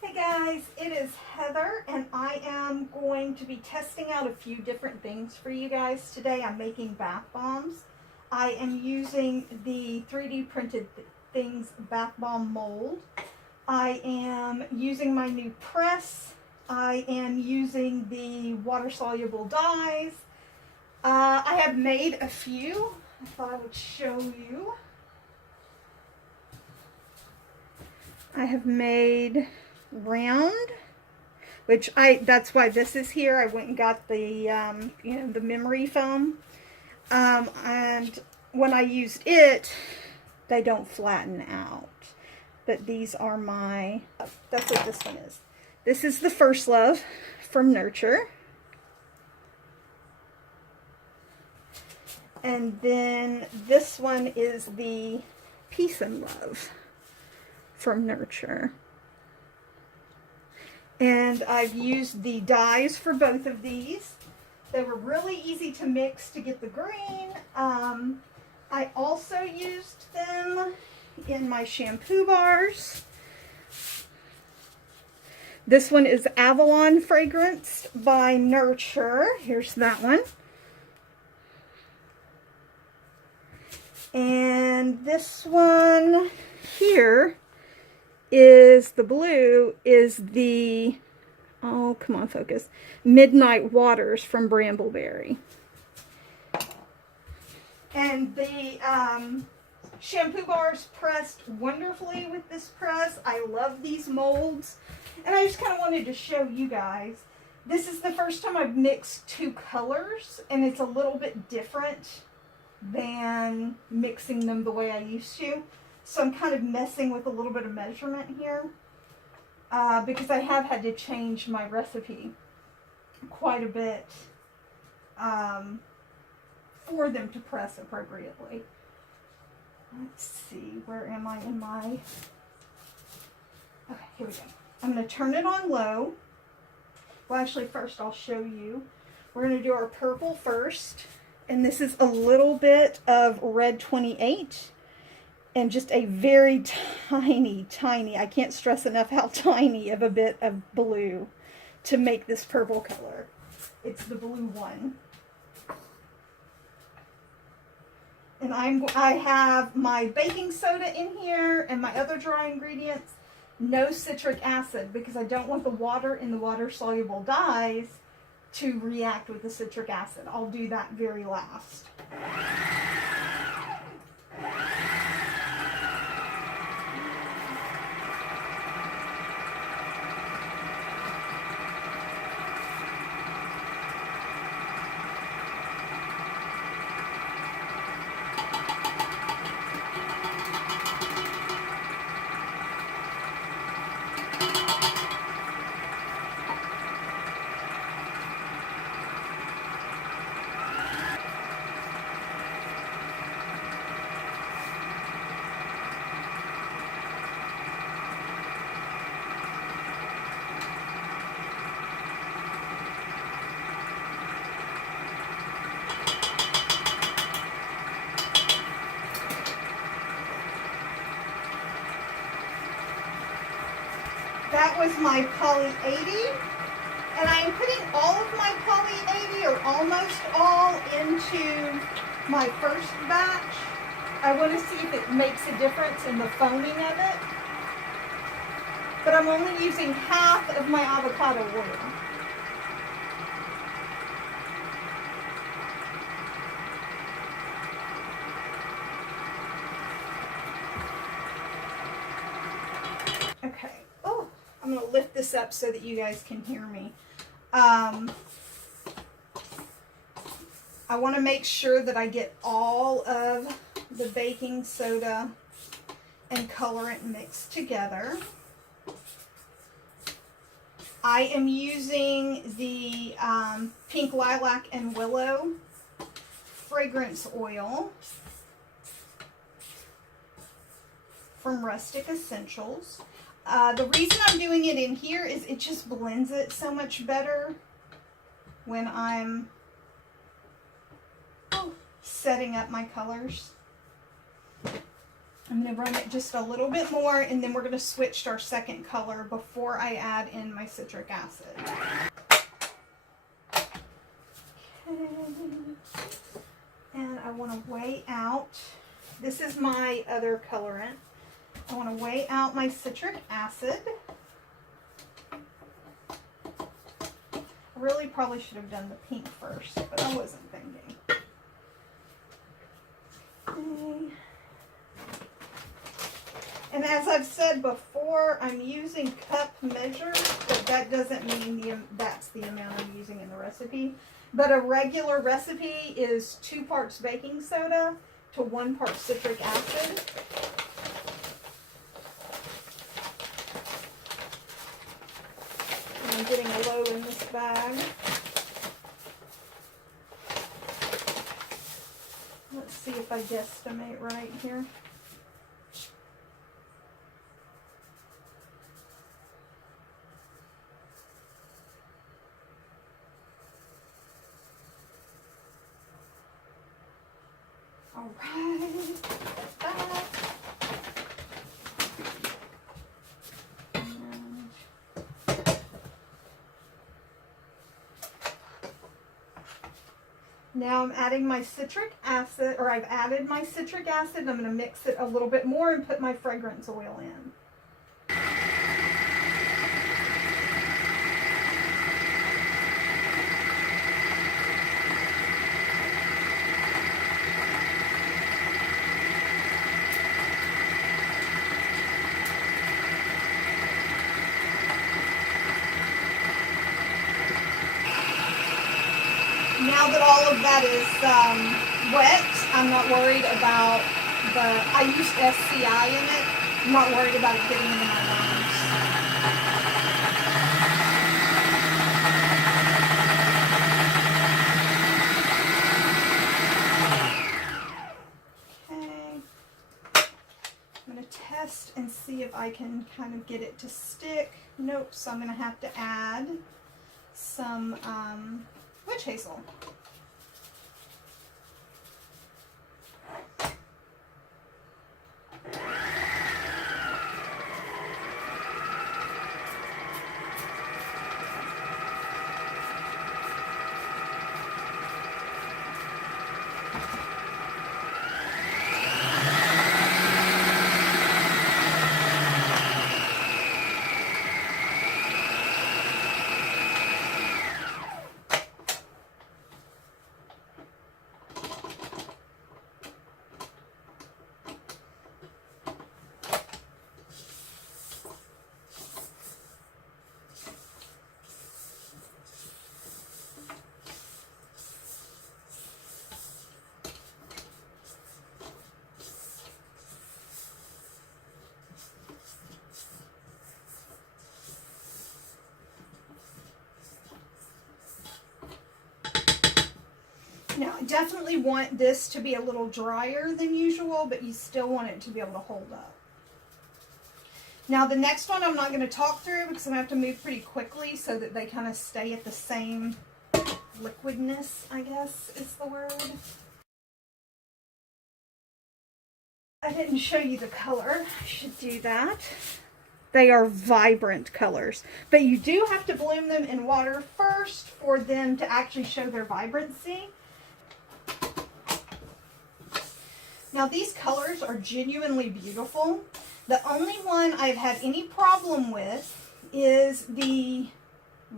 Hey guys, it is Heather and I am going to be testing out a few different things for you guys today. I'm making bath bombs. I am using the 3D printed things bath bomb mold. I am using my new press. I am using the water soluble dyes. I have made a few. I thought I would show you. I have made round, which that's why this is here. I went and got the the memory foam, and when I used it, they don't flatten out. But these are my, that's what this one is. This is the First Love from Nurture. And then this one is the Peace and Love from Nurture. And I've used the dyes for both of these. They were really easy to mix to get the green. I also used them in my shampoo bars. This one is Avalon Fragrance by Nurture. Here's that one. And this one here is the blue, is the, oh, come on, focus, Midnight Waters from Brambleberry. And the shampoo bars pressed wonderfully with this press. I love these molds. And I just kind of wanted to show you guys. This is the first time I've mixed two colors, and it's a little bit different than mixing them the way I used to. So I'm kind of messing with a little bit of measurement here because I have had to change my recipe quite a bit for them to press appropriately. Let's see, where am I in my... Okay, here we go. I'm going to turn it on low. Well, actually, first I'll show you. We're going to do our purple first. And this is a little bit of Red 28. And just a very tiny, I can't stress enough how tiny of a bit of blue to make this purple color. It's the blue one. And I have my baking soda in here and my other dry ingredients. No citric acid because I don't want the water in the water-soluble dyes to react with the citric acid. I'll do that very last. That was my Poly 80, and I am putting all of my Poly 80, or almost all, into my first batch. I want to see if it makes a difference in the foaming of it, but I'm only using half of my avocado oil. Okay. Oh, I'm going to lift this up so that you guys can hear me. I want to make sure that I get all of the baking soda and colorant mixed together. I am using the Pink Lilac and Willow fragrance oil from Rustic Essentials. The reason I'm doing it in here is it just blends it so much better when I'm setting up my colors. I'm going to run it just a little bit more, and then we're going to switch to our second color before I add in my citric acid. Okay. And I want to weigh out, this is my other colorant. I want to weigh out my citric acid. I really probably should have done the pink first, but I wasn't thinking. Okay. And as I've said before, I'm using cup measure, but that doesn't mean that's the amount I'm using in the recipe. But a regular recipe is 2 parts baking soda to 1 part citric acid. And I'm getting low in this bag. Let's see if I guesstimate right here. All right, that. And now I'm adding my citric acid, or I've added my citric acid. I'm going to mix it a little bit more and put my fragrance oil in. Now that all of that is wet, I'm not worried about I used SCI in it. I'm not worried about it getting into my lungs. Okay. I'm going to test and see if I can kind of get it to stick. Nope, so I'm going to have to add some witch hazel. Now, I definitely want this to be a little drier than usual, but you still want it to be able to hold up. Now, the next one I'm not going to talk through because I'm going to have to move pretty quickly so that they kind of stay at the same liquidness, I guess is the word. I didn't show you the color. I should do that. They are vibrant colors, but you do have to bloom them in water first for them to actually show their vibrancy. Now these colors are genuinely beautiful. The only one I've had any problem with is the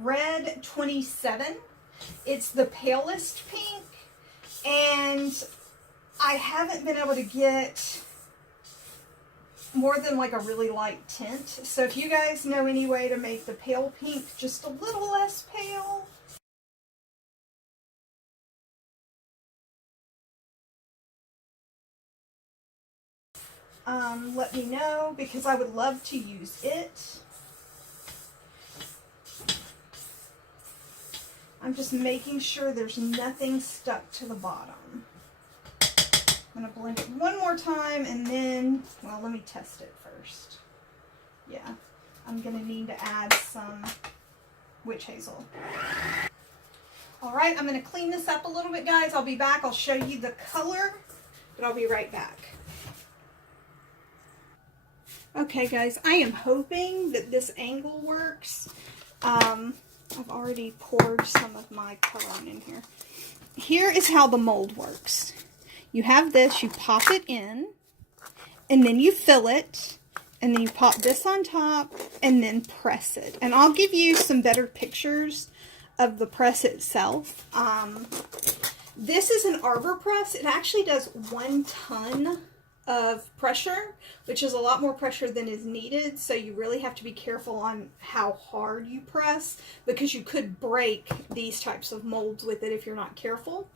red 27. It's the palest pink, and I haven't been able to get more than like a really light tint. So if you guys know any way to make the pale pink just a little less pale, let me know, because I would love to use it. I'm just making sure there's nothing stuck to the bottom. I'm going to blend it one more time and then, well, let me test it first. Yeah, I'm going to need to add some witch hazel. All right, I'm going to clean this up a little bit, guys. I'll be back. I'll show you the color, but I'll be right back. Okay guys, I am hoping that this angle works. I've already poured some of my coloring in here. Here is how the mold works. You have this, you pop it in, and then you fill it, and then you pop this on top, and then press it. And I'll give you some better pictures of the press itself. This is an arbor press. It actually does 1 ton of pressure, which is a lot more pressure than is needed, so you really have to be careful on how hard you press, because you could break these types of molds with it if you're not careful.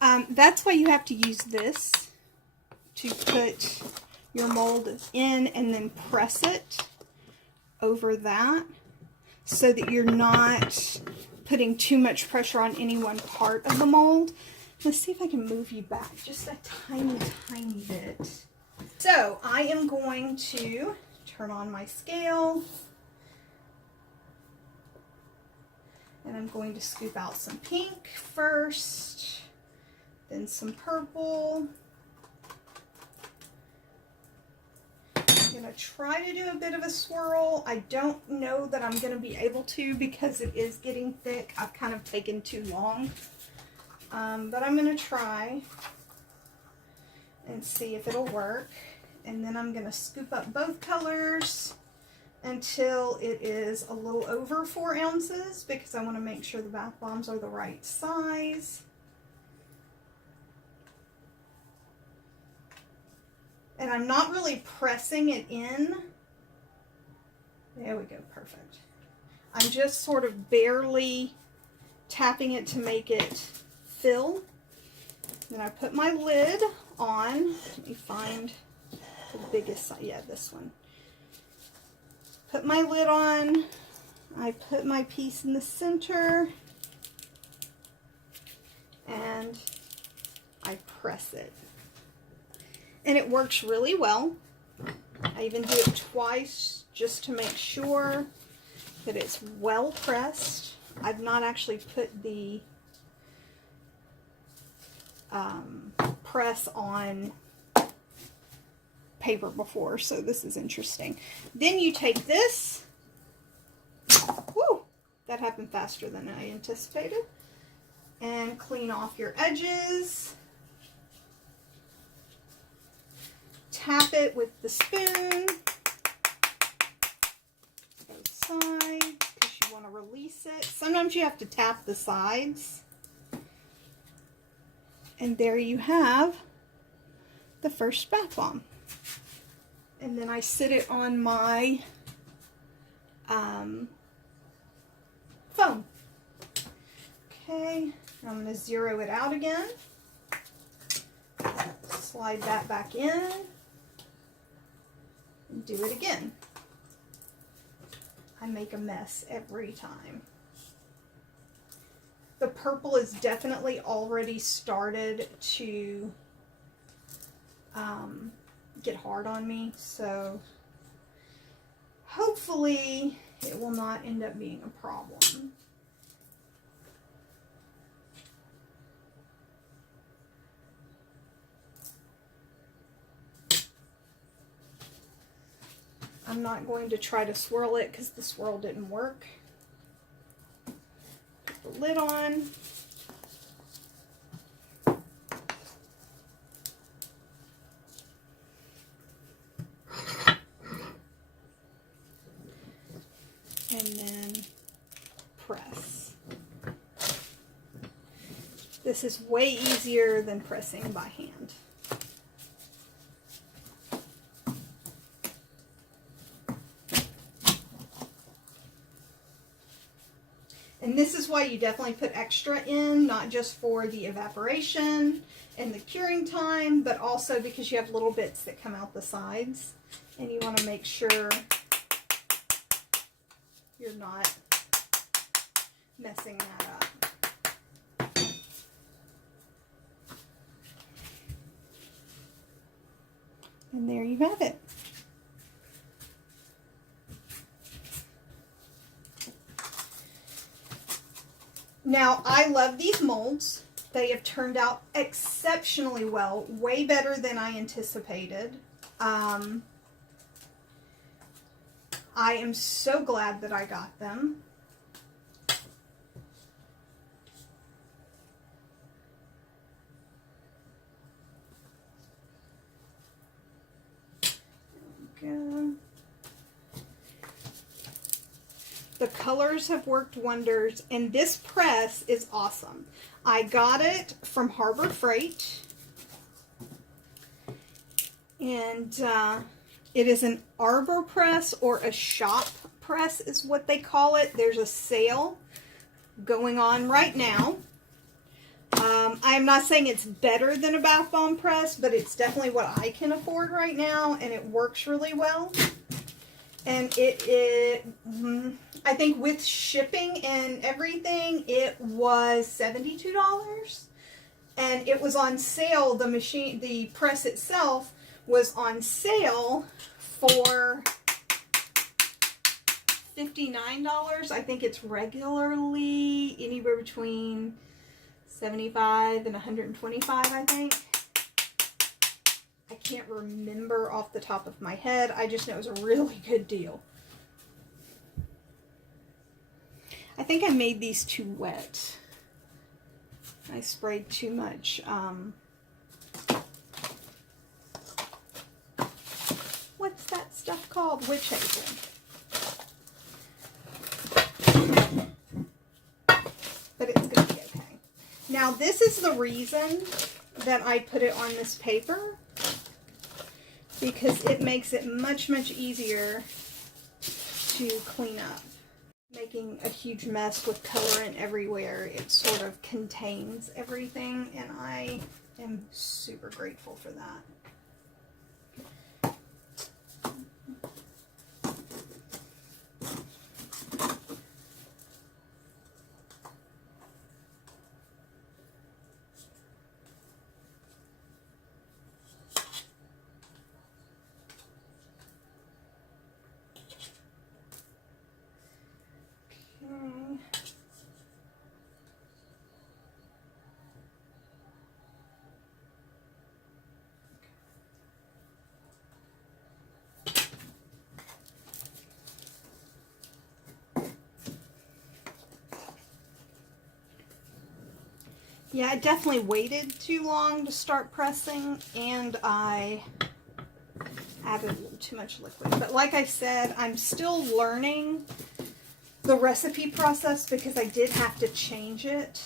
That's why you have to use this to put your mold in and then press it over that, so that you're not putting too much pressure on any one part of the mold. Let's see if I can move you back just a tiny, tiny bit. So I am going to turn on my scale, and I'm going to scoop out some pink first, then some purple. I'm going to try to do a bit of a swirl. I don't know that I'm going to be able to because it is getting thick. I've kind of taken too long. But I'm going to try and see if it'll work. And then I'm going to scoop up both colors until it is a little over 4 ounces, because I want to make sure the bath bombs are the right size. And I'm not really pressing it in. There we go, perfect. I'm just sort of barely tapping it to make it fill. Then I put my lid on. Let me find the biggest side. Yeah, this one. Put my lid on. I put my piece in the center. And I press it. And it works really well. I even do it twice just to make sure that it's well pressed. I've not actually put the press on paper before, so this is interesting. Then you take this. Woo! That happened faster than I anticipated. And clean off your edges. Tap it with the spoon, both sides, because you want to release it. Sometimes you have to tap the sides. And there you have the first bath bomb. And then I sit it on my phone. Okay, I'm going to zero it out again. Slide that back in. And do it again. I make a mess every time. The purple is definitely already started to get hard on me, so hopefully it will not end up being a problem. I'm not going to try to swirl it because the swirl didn't work. Put the lid on. And then press. This is way easier than pressing by hand. And this is why you definitely put extra in, not just for the evaporation and the curing time, but also because you have little bits that come out the sides. And you want to make sure you're not messing that up. And there you have it. Now, I love these molds. They have turned out exceptionally well, way better than I anticipated. I am so glad that I got them. Go. The colors have worked wonders, and this press is awesome. I got it from Harbor Freight, and it is an arbor press, or a shop press is what they call it. There's a sale going on right now. I am not saying it's better than a bath bomb press, but it's definitely what I can afford right now, and it works really well. And I think with shipping and everything, it was $72. And it was on sale. The press itself was on sale for $59. I think it's regularly anywhere between $75 and $125, I think. I can't remember off the top of my head. I just know it was a really good deal. I think I made these too wet. I sprayed too much. What's that stuff called? Witch hazel. But it's going to be okay. Now, this is the reason that I put it on this paper, because it makes it much, much easier to clean up. Making a huge mess with colorant everywhere, it sort of contains everything, and I am super grateful for that. Yeah, I definitely waited too long to start pressing, and I added a little too much liquid. But like I said, I'm still learning the recipe process because I did have to change it.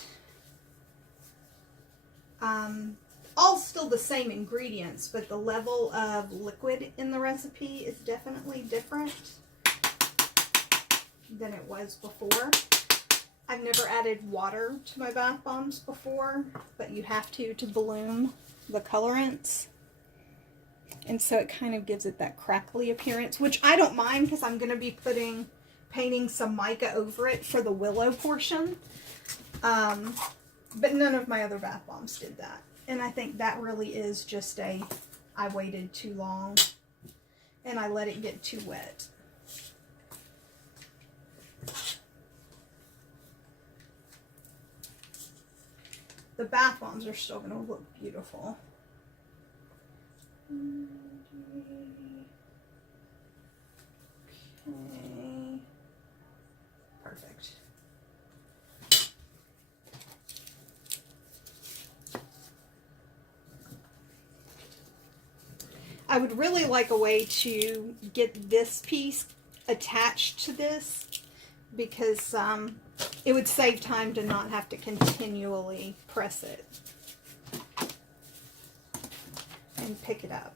All still the same ingredients, but the level of liquid in the recipe is definitely different than it was before. I've never added water to my bath bombs before, but you have to bloom the colorants. And so it kind of gives it that crackly appearance, which I don't mind because I'm going to be painting some mica over it for the willow portion. But none of my other bath bombs did that. And I think that really is just I waited too long and I let it get too wet. The bath bombs are still going to look beautiful. Okay. Perfect. I would really like a way to get this piece attached to this, because it would save time to not have to continually press it and pick it up.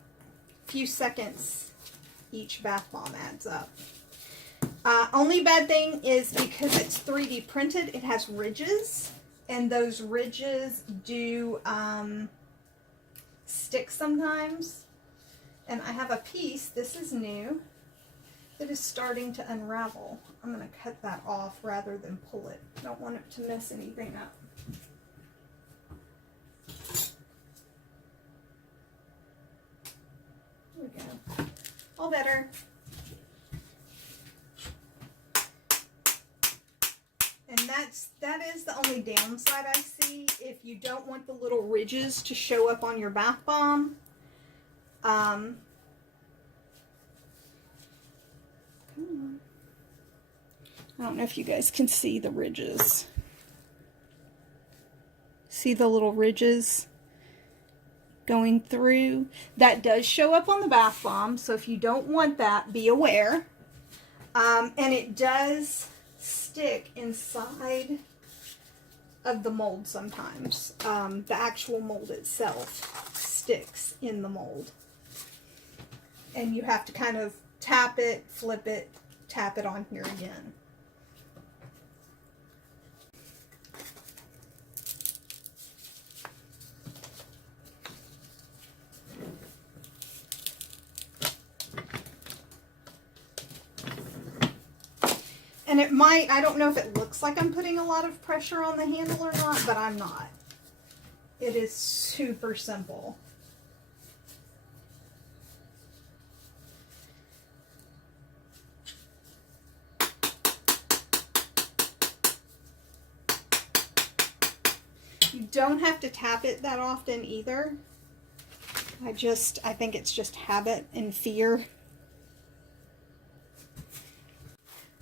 A few seconds each bath bomb adds up. Only bad thing is because it's 3D printed, it has ridges, and those ridges do stick sometimes. And I have a piece, this is new, that is starting to unravel. I'm going to cut that off rather than pull it. I don't want it to mess anything up. There we go. All better. And that is the only downside I see. If you don't want the little ridges to show up on your bath bomb, come on. I don't know if you guys can see the ridges. See the little ridges going through? That does show up on the bath bomb, so if you don't want that, be aware. And it does stick inside of the mold sometimes. The actual mold itself sticks in the mold. And you have to kind of tap it, flip it, tap it on here again. And it might, I don't know if it looks like I'm putting a lot of pressure on the handle or not, but I'm not. It is super simple. You don't have to tap it that often either. I think it's just habit and fear.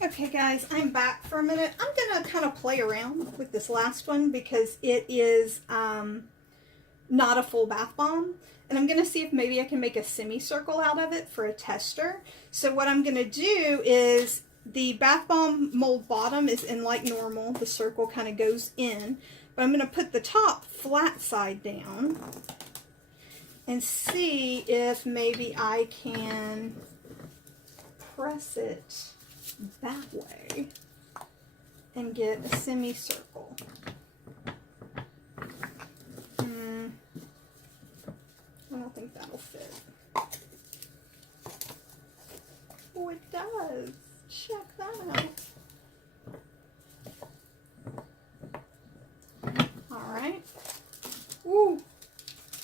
Okay guys, I'm back for a minute. I'm going to kind of play around with this last one because it is not a full bath bomb. And I'm going to see if maybe I can make a semicircle out of it for a tester. So what I'm going to do is the bath bomb mold bottom is in like normal. The circle kind of goes in. But I'm going to put the top flat side down and see if maybe I can press it that way and get a semicircle. I don't think that'll fit. Oh, it does. Check that out. All right. Ooh.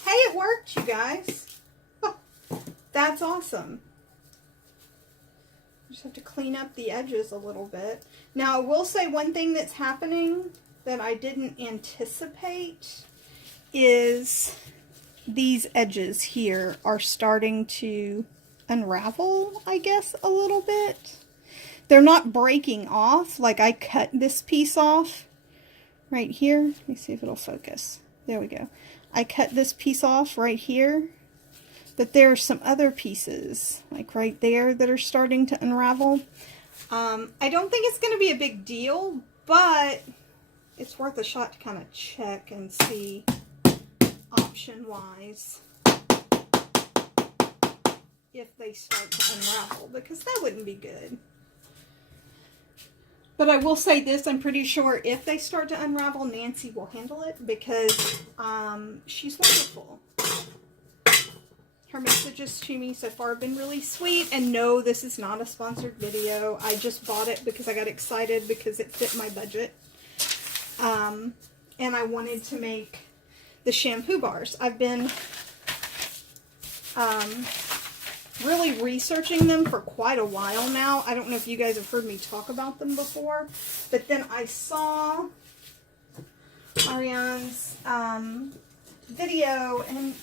Hey, it worked, you guys. Oh, that's awesome. Just have to clean up the edges a little bit. Now, I will say one thing that's happening that I didn't anticipate is these edges here are starting to unravel, I guess, a little bit. They're not breaking off. Like I cut this piece off right here. Let me see if it'll focus. There we go. I cut this piece off right here. But there are some other pieces, like right there, that are starting to unravel. I don't think it's going to be a big deal, but it's worth a shot to kind of check and see option-wise if they start to unravel, because that wouldn't be good. But I will say this, I'm pretty sure if they start to unravel, Nancy will handle it because she's wonderful. Her messages to me so far have been really sweet. And no, this is not a sponsored video. I just bought it because I got excited because it fit my budget. And I wanted to make the shampoo bars. I've been really researching them for quite a while now. I don't know if you guys have heard me talk about them before. But then I saw Ariane's video and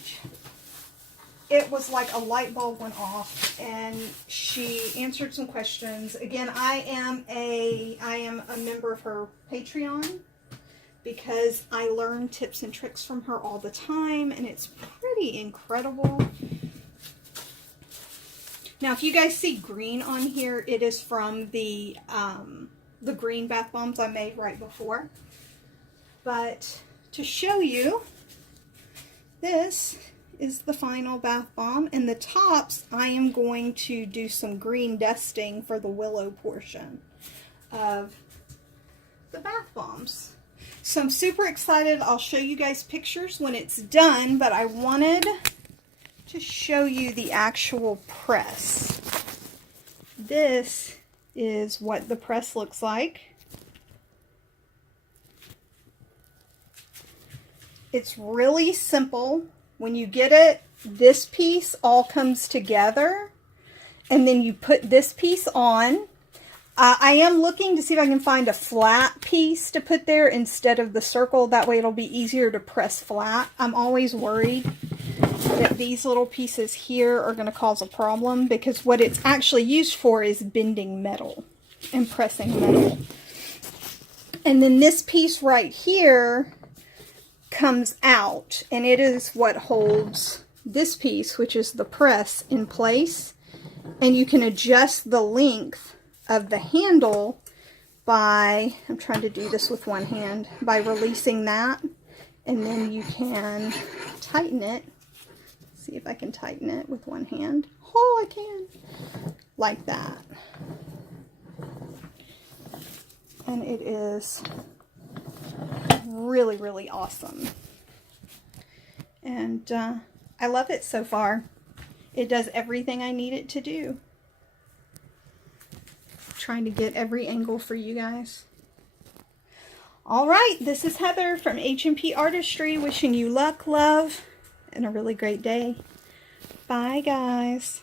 it was like a light bulb went off and she answered some questions. Again, I am a member of her Patreon because I learn tips and tricks from her all the time and it's pretty incredible. Now, if you guys see green on here, it is from the green bath bombs I made right before. But to show you, this is the final bath bomb, and the tops I am going to do some green dusting for the willow portion of the bath bombs. So I'm super excited. I'll show you guys pictures when it's done, but I wanted to show you the actual press. This is what the press looks like. It's really simple. When you get it, this piece all comes together, and then you put this piece on. I am looking to see if I can find a flat piece to put there instead of the circle. That way it'll be easier to press flat. I'm always worried that these little pieces here are going to cause a problem because what it's actually used for is bending metal. and pressing metal. And then this piece right here comes out, and it is what holds this piece, which is the press, in place. And you can adjust the length of the handle by, I'm trying to do this with one hand, by releasing that, and then you can tighten it. See if I can tighten it with one hand. Oh, I can. Like that. And it is really, really awesome. And I love it so far. It does everything I need it to do. Trying to get every angle for you guys. All right, this is Heather from H&P Artistry, wishing you luck, love, and a really great day. Bye, guys.